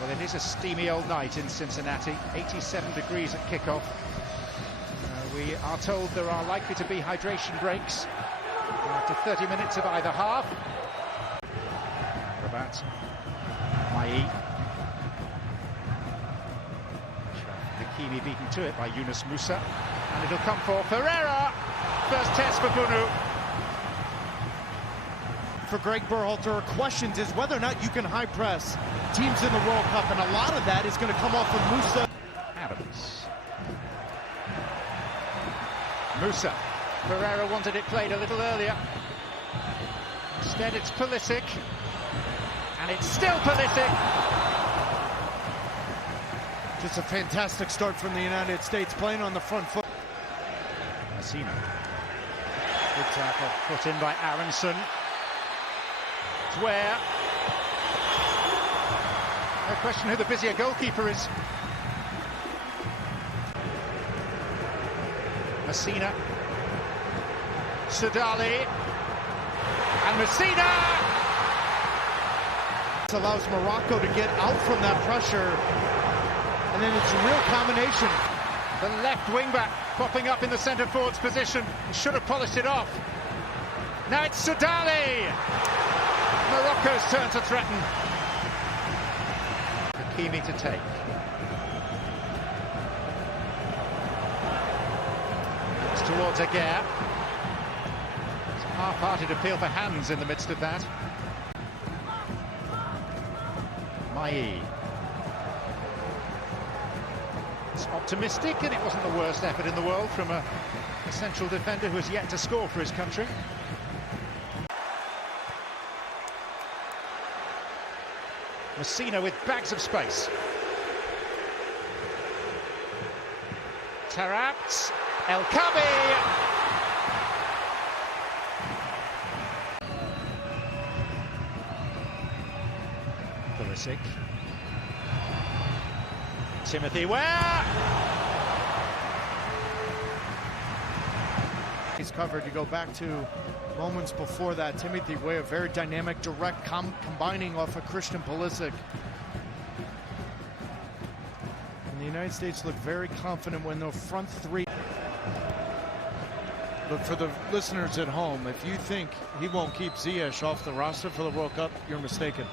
Well, it is a steamy old night in Cincinnati, 87 degrees at kickoff. We are told there are likely to be hydration breaks after 30 minutes of either half. Rabat, Mai. Hakimi beaten to it by Yunus Musa. And it'll come for Ferreira. First test for Bunu. For Greg Berhalter, questions is whether or not you can high press teams in the World Cup, and a lot of that is going to come off of Musa. Adams. Musa. Ferreira wanted it played a little earlier. Instead it's Pulisic. And it's still Pulisic. Just a fantastic start from the United States, playing on the front foot. Messina. Good tackle. Put in by Aronson. Where? No question who the busier goalkeeper is. Messina. Sudali. And Messina! This allows Morocco to get out from that pressure. And then it's a real combination. The left wing-back popping up in the centre-forward's position. He should have polished it off. Now it's Sudali! Morocco's turn to threaten. Hakimi to take. It's towards Aguirre. It's a half-hearted appeal for hands in the midst of that. Mai. It's optimistic, and it wasn't the worst effort in the world from a central defender who has yet to score for his country. Messina with bags of space. Taarabt, El Kabi. Pulisic. Timothy Ware. He's covered. You go back to moments before that. Timothy Weah, very dynamic, direct, combining off of Christian Pulisic. And the United States look very confident when the front three. But for the listeners at home, if you think he won't keep Ziyech off the roster for the World Cup, you're mistaken.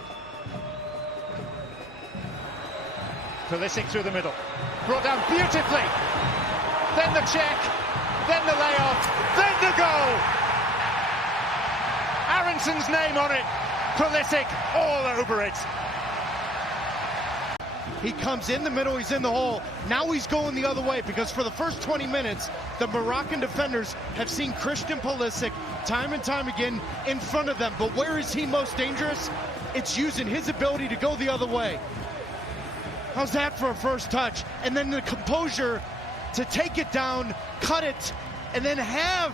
Pulisic through the middle. Brought down beautifully. Then the check. Then the layoff. Then the goal. Aronson's name on it. Pulisic all over it. He comes in the middle, he's in the hole. Now he's going the other way, because for the first 20 minutes, the Moroccan defenders have seen Christian Pulisic time and time again in front of them. But where is he most dangerous? It's using his ability to go the other way. How's that for a first touch? And then the composure to take it down, cut it, and then have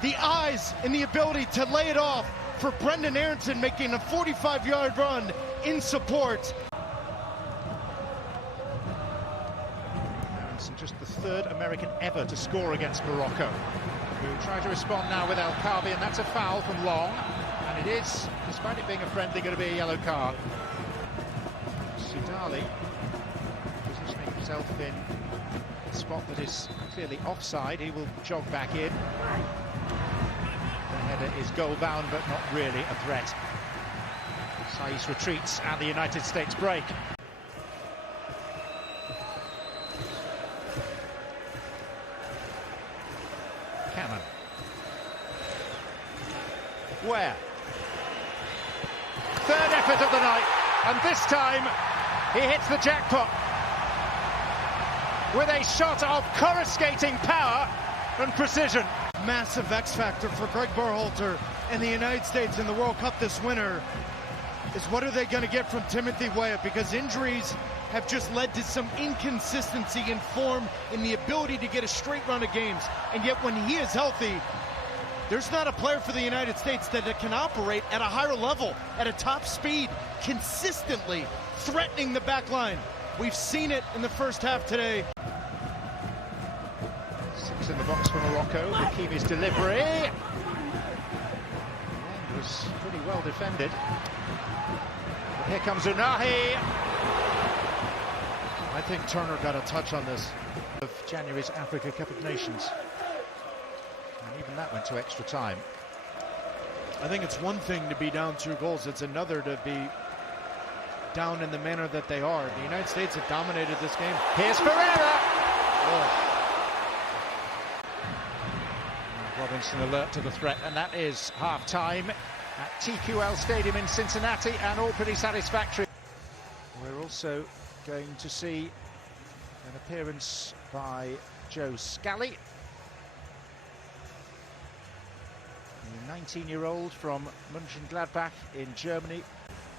the eyes and the ability to lay it off for Brenden Aaronson, making a 45-yard run in support. Aaronson, just the third American ever to score against Morocco. Who try to respond now with El Kabi, and that's a foul from Long. And it is, despite it being a friendly, going to be a yellow card. Sudali positioning himself in a spot that is clearly offside. He will jog back in. The header is goal-bound, but not really a threat. Saiss retreats, and the United States break. Cannon. Where? Third effort of the night, and this time he hits the jackpot with a shot of coruscating power and precision. Massive X factor for Greg Berhalter and the United States in the World Cup this winter is what are they going to get from Timothy Weah, because injuries have just led to some inconsistency in form, in the ability to get a straight run of games. And yet when he is healthy, there's not a player for the United States that can operate at a higher level, at a top speed, consistently threatening the back line. We've seen it in the first half today. Six in the box for Morocco. Hakimi's delivery. The end was pretty well defended. But here comes Unahi. I think Turner got a touch on this. Of January's Africa Cup of Nations. And even that went to extra time. I think it's one thing to be down 2 goals. It's another to be down in the manner that they are. The United States have dominated this game. Here's Ferreira. Oh. Robinson alert to the threat, and that is half-time at TQL Stadium in Cincinnati, and all pretty satisfactory. We're also going to see an appearance by Joe Scally, the 19-year-old from Mönchengladbach in Germany.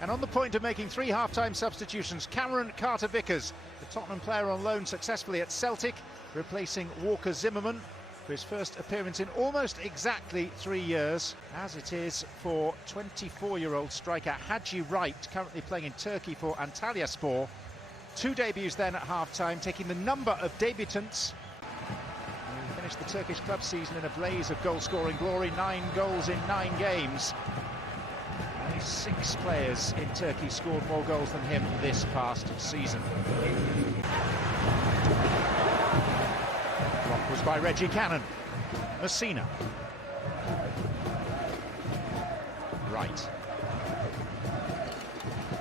And on the point of making 3 half-time substitutions, Cameron Carter-Vickers, the Tottenham player on loan successfully at Celtic, replacing Walker Zimmerman for his first appearance in almost exactly 3 years, as it is for 24-year-old striker Haji Wright, currently playing in Turkey for Antalyaspor. 2 debuts then at half-time, taking the number of debutants. He finished the Turkish club season in a blaze of goal-scoring glory, 9 goals in 9 games. Only 6 players in Turkey scored more goals than him this past season. Block was by Reggie Cannon. Messina. Right.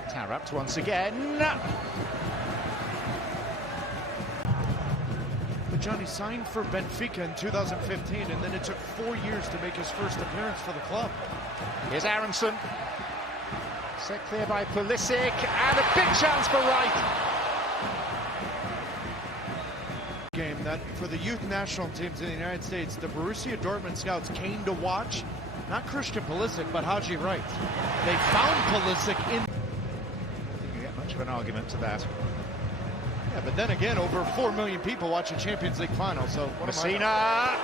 Taarabt once again. But Johnny signed for Benfica in 2015, and then it took 4 years to make his first appearance for the club. Here's Aronson. Set clear by Pulisic, and a big chance for Wright. Game that for the youth national teams in the United States, the Borussia Dortmund scouts came to watch not Christian Pulisic, but Haji Wright. They found Pulisic in. I think you get much of an argument to that. Yeah, but then again, over 4 million people watch a Champions League final, so what Messina!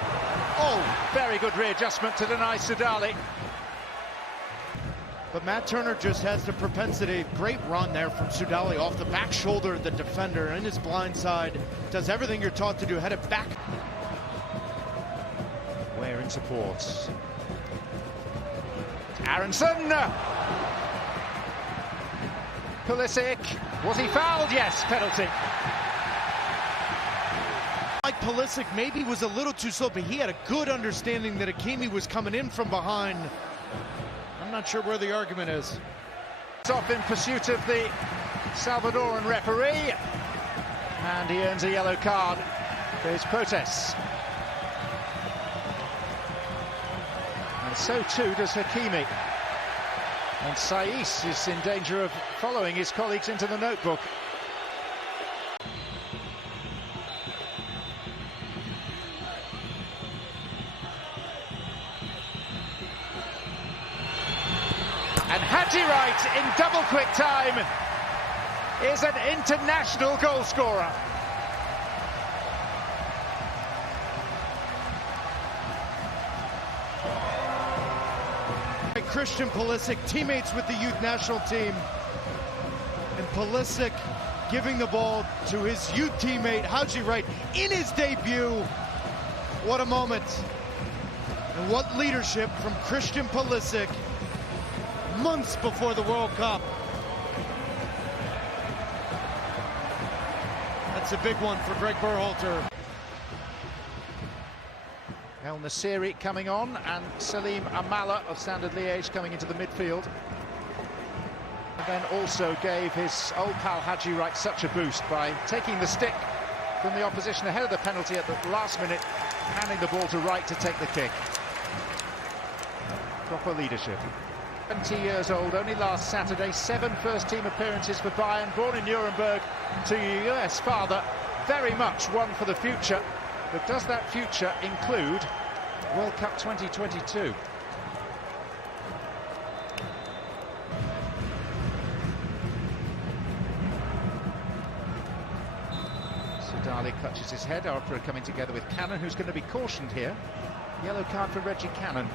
Oh, very good readjustment to deny Sudali. but Matt Turner just has the propensity. Great run there from Sudali off the back shoulder of the defender in his blind side. Does everything you're taught to do, head it back. We're in support. Aronson! Pulisic, was he fouled? Yes, penalty. Like Pulisic maybe was a little too slow, but he had a good understanding that Hakimi was coming in from behind. I'm not sure where the argument is. It's off in pursuit of the Salvadoran referee, and he earns a yellow card for his protests. And so too does Hakimi. And Saiss is in danger of following his colleagues into the notebook. And Haji Wright, in double quick time, is an international goal scorer. Christian Pulisic, teammates with the youth national team, and Pulisic giving the ball to his youth teammate Haji Wright in his debut. What a moment, and what leadership from Christian Pulisic months before the World Cup. That's a big one for Greg Berhalter. El Nassiri coming on, and Salim Amala of Standard Liège coming into the midfield. And then also gave his old pal Haji Wright such a boost by taking the stick from the opposition ahead of the penalty at the last minute, handing the ball to Wright to take the kick. Proper leadership. 20 years old, only last Saturday, 7 first-team appearances for Bayern, born in Nuremberg to a US father, very much one for the future. But does that future include World Cup 2022? Sudali clutches his head after coming together with Cannon, who's going to be cautioned here. Yellow card for Reggie Cannon.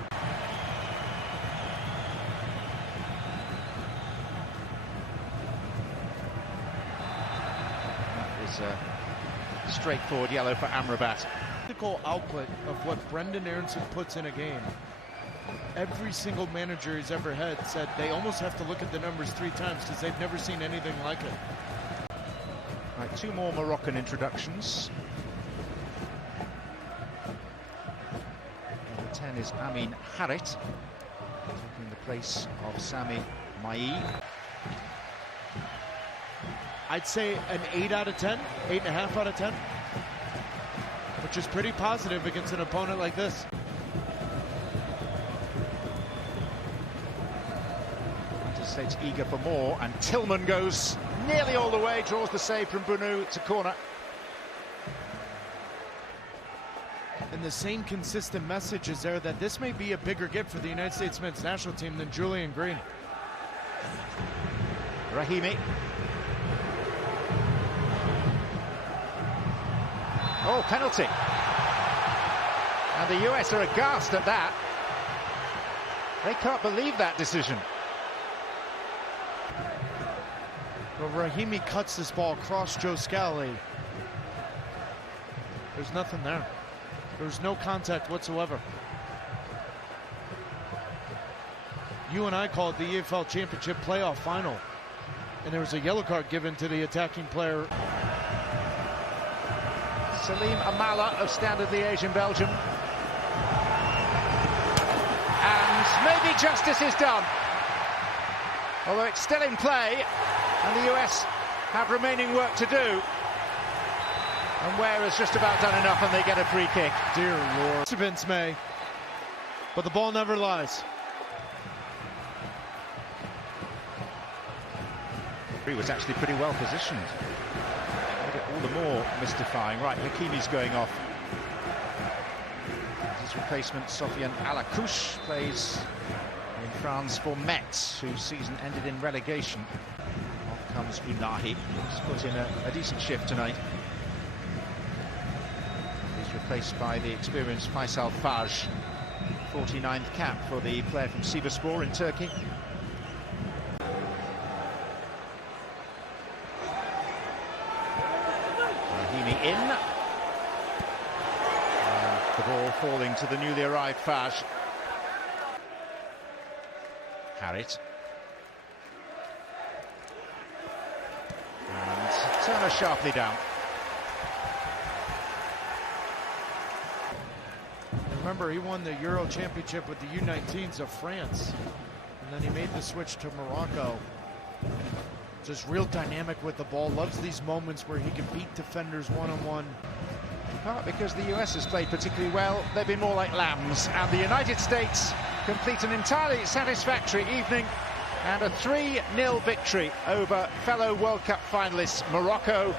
That is a straightforward yellow for Amrabat. Technical output of what Brendan Aronson puts in a game. Every single manager he's ever had said they almost have to look at the numbers 3 times because they've never seen anything like it. Right, two more Moroccan introductions. Number 10 is Amin Harit, taking the place of Sami Mai. I'd say an 8 out of 10, 8.5 out of 10, which is pretty positive against an opponent like this. United States eager for more, and Tillman goes nearly all the way, draws the save from Bunu to corner. And the same consistent message is there that this may be a bigger gift for the United States men's national team than Julian Green. Rahimi. Oh, penalty. And the US are aghast at that. They can't believe that decision. Well, Rahimi cuts this ball across Joe Scally. There's nothing there. There's no contact whatsoever. You and I called the EFL Championship playoff final, and there was a yellow card given to the attacking player. Salim Amala of Standard Liège in Belgium. And maybe justice is done. Although it's still in play, and the US have remaining work to do. And Ware has just about done enough, and they get a free kick. Dear Lord. Vince May, but the ball never lies. He was actually pretty well positioned. Made it all the more mystifying. Right, Hakimi's going off. His replacement, Sofiane Alakouche, plays in France for Metz, whose season ended in relegation. Off comes Unahi, who's put in a decent shift tonight. He's replaced by the experienced Faisal Faj, 49th cap for the player from Sivasspor in Turkey. Rahimi in. And the ball falling to the newly arrived Faj. Harit. And Turner sharply down. Remember, he won the Euro Championship with the U19s of France, and then he made the switch to Morocco. Just real dynamic with the ball, loves these moments where he can beat defenders one-on-one. Part because the US has played particularly well, they've been more like lambs, and the United States complete an entirely satisfactory evening and a 3-0 victory over fellow World Cup finalists Morocco.